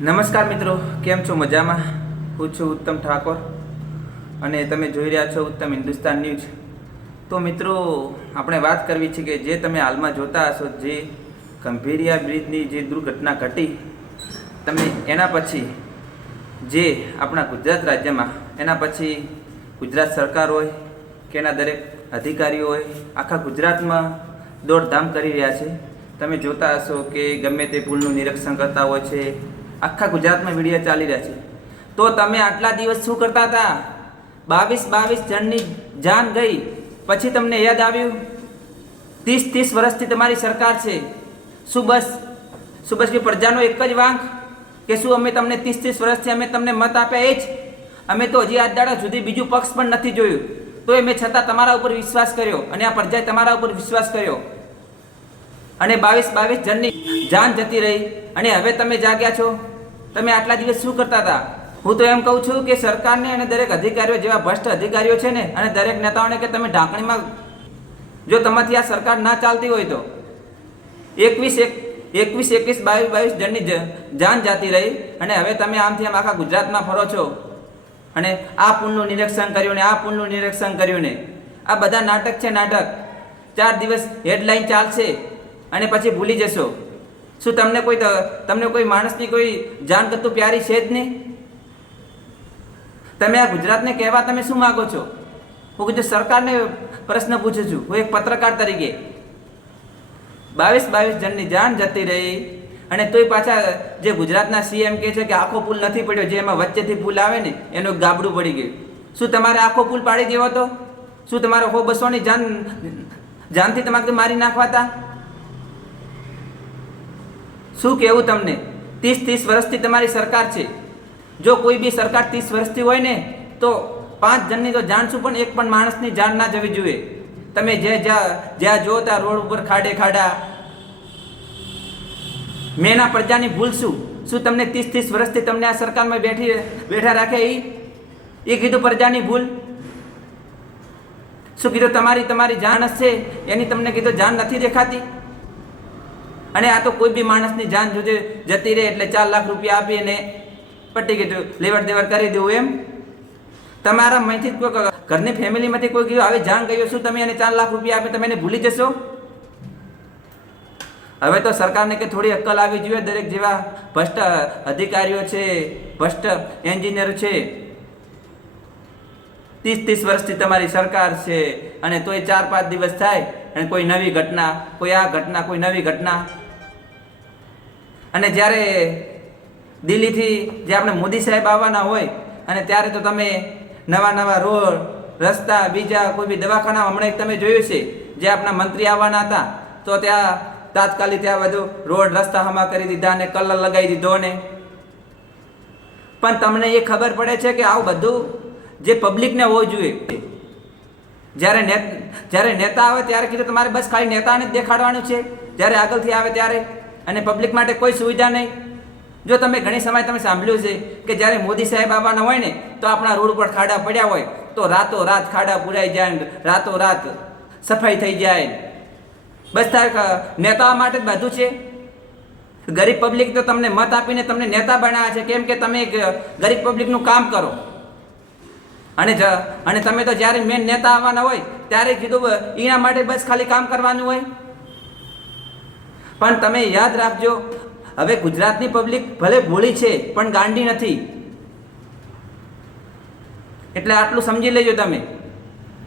નમસ્કાર મિત્રો, કેમ છો? મજામાં? હું છું ઉત્તમ ઠાકોર અને તમે જોઈ રહ્યા છો ઉત્તમ હિન્દુસ્તાન ન્યૂઝ. તો મિત્રો, આપણે વાત કરવી છે કે જે તમે હાલમાં જોતા હશો, જે ગંભીરિયા બ્રિજની જે દુર્ઘટના ઘટી, તમે એના પછી જે આપણા ગુજરાત રાજ્યમાં, એના પછી ગુજરાત સરકાર હોય કે એના દરેક અધિકારીઓ હોય, આખા ગુજરાતમાં દોડધામ કરી રહ્યા છે. તમે જોતા હશો કે ગમે તે પુલનું નિરીક્ષણ કરતા હોય છે આખા ગુજરાતમાં વીડિયો ચાલી રહ્યા છે. તો તમે આટલા દિવસ શું કરતા હતા? બાવીસ બાવીસ જણની જાન ગઈ. પછી તમને યાદ આવ્યું? ત્રીસ ત્રીસ વર્ષથી તમારી સરકાર છે. શું બસ? શું બસ કે પ્રજાનો એક જ વાંક? કે શું અમે તમને ત્રીસ ત્રીસ વર્ષથી અમે તમને મત આપ્યા એ જ? અમે તો હજી આજ દાડા સુધી બીજું પક્ષ પણ નથી જોયું. તો મેં છતાં તમારા ઉપર વિશ્વાસ કર્યો અને આ પ્રજાએ તમારા ઉપર વિશ્વાસ કર્યો. અને બાવીસ બાવીસ જણની જાન જતી રહી. અને હવે તમે જાગ્યા છો? તમે આટલા દિવસ શું કરતા હતા? હું તો એમ કહું છું કે સરકારને અને દરેક અધિકારીઓ જેવા ભ્રષ્ટ અધિકારીઓ છે ને અને દરેક નેતાઓને કે તમે ઢાંકણીમાં જો તમારી આ સરકાર ના ચાલતી હોય તો. એકવીસ એક, એકવીસ એકવીસ બાવીસ બાવીસ જણની જાન જાતી રહી અને હવે તમે આમથી આમ આખા ગુજરાતમાં ફરો છો. અને આ પુલનું નિરીક્ષણ કર્યું ને આ પુલનું નિરીક્ષણ કર્યું ને. આ બધા નાટક છે નાટક. ચાર દિવસ હેડલાઇન ચાલશે અને પછી ભૂલી જશો. શું તમને કોઈ તમને કોઈ માણસની કોઈ જાન કરતું પ્યારી છે જ નહીં? તમે આ ગુજરાતને કહેવા તમે શું માગો છો? હું કીધું, સરકારને પ્રશ્ન પૂછું છું. હું એક પત્રકાર તરીકે. બાવીસ બાવીસ જણની જાન જતી રહી અને તોય પાછા જે ગુજરાતના સીએમ કહે છે કે આખો પુલ નથી પડ્યો, જે એમાં વચ્ચેથી પુલ આવે ને, એનું ગાબડું પડી ગયું. શું તમારે આખો પુલ પાડી દેવો હતો શું તમારે હો બસોની જાન જાનથી તમારે મારી નાખવાતા? શું કહેવું તમને? ત્રીસ ત્રીસ વર્ષથી તમારી સરકાર છે. જો કોઈ બી સરકાર ત્રીસ વર્ષથી હોય ને, તો પાંચ જણની તો જાણશું પણ એક પણ માણસની જાણ ના જવી જોઈએ. તમે જે જ્યાં જો ત્યાં રોડ ઉપર ખાડે ખાડા. મેના પ્રજાની ભૂલ શું? શું તમને ત્રીસ ત્રીસ વર્ષથી તમને આ સરકારમાં બેઠી, બેઠા રાખે એ એ કીધું પ્રજાની ભૂલ. શું કીધું? તમારી તમારી જાણ હશે એની તમને કીધું જાણ નથી દેખાતી? અને આ તો કોઈ બી માણસની જાન જોજે જતી રહે એટલે ચાર લાખ રૂપિયા આપી અને પટી ગયું લેવડ દેવડ કરી દેવું એમ. તમારા માંથી કોઈ ઘરની ફેમિલીમાંથી કોઈ ગયું હવે જાણ ગયો શું તમે એને ચાર લાખ રૂપિયા આપે તમે એને ભૂલી જશો? હવે તો સરકારને કે થોડી અક્કલ આવી જોઈએ, દરેક જેવા ભ્રષ્ટ અધિકારીઓ છે, ભ્રષ્ટ એન્જિનિયર છે. ત્રીસ ત્રીસ વર્ષથી તમારી સરકાર છે, અને તોય ચાર પાંચ દિવસ થાય, અને કોઈ નવી ઘટના, કોઈ આ ઘટના, કોઈ નવી ઘટના. અને જ્યારે દિલ્હીથી જે આપણે મોદી સાહેબ આવવાના હોય, અને ત્યારે તો તમે નવા નવા રોડ, રસ્તા, બીજા કોઈ બી દવાખાના, હમણાં એક તમે જોયું છે, જે આપણા મંત્રી આવવાના હતા, તો ત્યાં તાત્કાલિક ત્યાં બધું રોડ, રસ્તા હમા કરી દીધા ને કલર લગાવી દીધો ને. પણ તમને એ ખબર પડે છે કે આવું બધું જે પબ્લિકને હોવું જોઈએ. જ્યારે જ્યારે નેતા આવે ત્યારે કીધું તમારે બસ ખાલી નેતાને જ દેખાડવાનું છે. જ્યારે આગળથી આવે ત્યારે અને પબ્લિક માટે કોઈ સુવિધા નહીં. જો તમે ઘણી સમય તમે સાંભળ્યું છે કે જ્યારે મોદી સાહેબ આવવાના હોય ને, તો આપણા રોડ ઉપર ખાડા પડ્યા હોય, તો રાતો રાત ખાડા પુરાઈ જાય રાતો રાત સફાઈ થઈ જાય. બસ તારે નેતાઓ માટે જ બધું છે. ગરીબ પબ્લિક તો તમને મત આપીને તમને નેતા બનાવ્યા છે. કેમ કે તમે એક ગરીબ પબ્લિકનું કામ કરો. અને જ, અને તમે તો જ્યારે મેન નેતા આવવાના હોય, ત્યારે કીધું એના માટે બસ ખાલી કામ કરવાનું હોય. પણ તમે યાદ રાખજો, હવે ગુજરાતની પબ્લિક ભલે ભોળી છે, પણ ગાંડી નથી. એટલે આટલું સમજી લેજો તમે.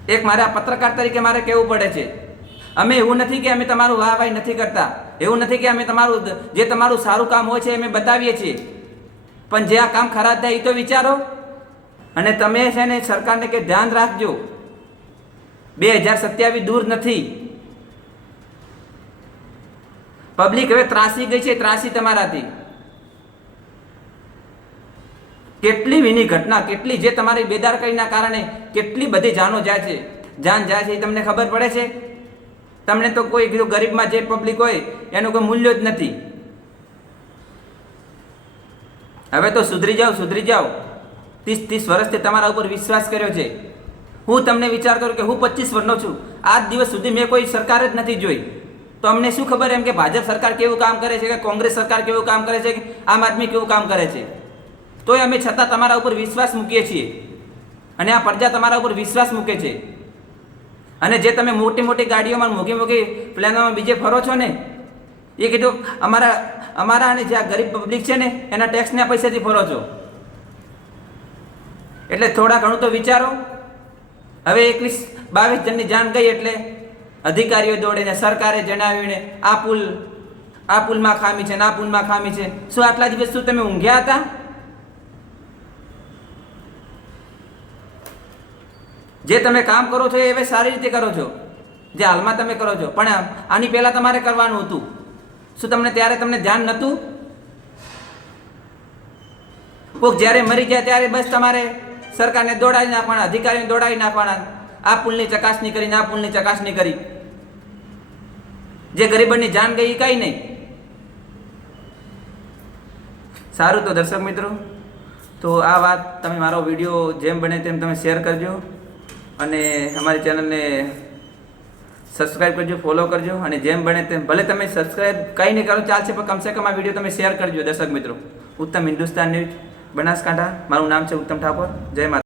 એક મારા પત્રકાર તરીકે મારે કહેવું પડે છે. અમે એવું નથી કે અમે તમારું વાહ વાહ નથી કરતા. એવું નથી કે અમે તમારું જે તમારું સારું કામ હોય છે અમે બતાવીએ છીએ. પણ જે આ કામ ખરાબ થાય એ તો વિચારો. અને તમે છે ને સરકારને કે ધ્યાન રાખજો. બે હજાર સત્યાવીસ દૂર નથી. પબ્લિક હવે ત્રાસી ગઈ છે, ત્રાસી તમારાથી. કેટલી વિની ઘટના, કેટલી જે તમારી બેદારકારીના કારણે કેટલી બધી જાનો જાય છે. જાન જાય છે એ તમને ખબર પડે છે? તમને તો કોઈ કીધું ગરીબમાં જે પબ્લિક હોય, એનું કોઈ મૂલ્ય જ નથી. હવે તો સુધરી જાઓ સુધરી જાઓ. ત્રીસ ત્રીસ વર્ષથી તમારા ઉપર વિશ્વાસ કર્યો છે. હું તમને વિચાર કરું કે હું પચીસ વર્ષનો છું. આજ દિવસ સુધી મેં કોઈ સરકાર જ નથી જોઈ. તો અમને શું ખબર એમ કે ભાજપ સરકાર કેવું કામ કરે છે કે કોંગ્રેસ સરકાર કેવું કામ કરે છે કે આમ આદમી કેવું કામ કરે છે? તોય અમે છતાં તમારા ઉપર વિશ્વાસ મૂકીએ છીએ. અને આ પ્રજા તમારા ઉપર વિશ્વાસ મૂકે છે. અને જે તમે મોટી મોટી ગાડીઓમાં મોટી મૂકી પ્લેનોમાં બીજે ફરો છો ને, એ કીધું, અમારા અમારા અને જે આ ગરીબ પબ્લિક છે ને, એના ટેક્સના પૈસાથી ફરો છો. એટલે થોડા ઘણું તો વિચારો. હવે એકવીસ બાવીસ જણની જાન ગઈ એટલે અધિકારીઓ દોડીને, સરકારે જણાવ્યું ને આ પુલ, આ પુલમાં ખામી છે ને પુલમાં ખામી છે. શું આટલા દિવસ શું તમે ઊંઘ્યા હતા? જે તમે કામ કરો છો એ સારી રીતે કરો છો. જે હાલમાં તમે કરો છો. પણ આની પહેલા તમારે કરવાનું હતું. શું તમને ત્યારે તમને ધ્યાન નહોતું? કોઈક જ્યારે મરી જાય ત્યારે બસ તમારે સરકારને દોડાવી નાખવાના, અધિકારીને દોડાવી નાખવાના. આ પુલની ચકાસણી કરીને, આ પુલની ચકાસણી કરી. જે ગરીબની જાન ગઈ કઈ નહીં. સારું તો દર્શક મિત્રો, તો આ વાત તમે મારો વીડિયો જેમ બને તેમ તમે શેર કરજો અને અમારી ચેનલને સબસ્ક્રાઈબ કરજો, ફોલો કરજો અને જેમ બને તેમ ભલે તમે સબસ્ક્રાઈબ કંઈ નહીં કરો, ચાલશે, પણ કમસે કમ આ વીડિયો તમે શેર કરજો દર્શક મિત્રો. ઉત્તમ હિન્દુસ્તાન ન્યૂઝ, બનાસકાંઠા, મારું નામ છે ઉત્તમ ઠાકોર. જય માતા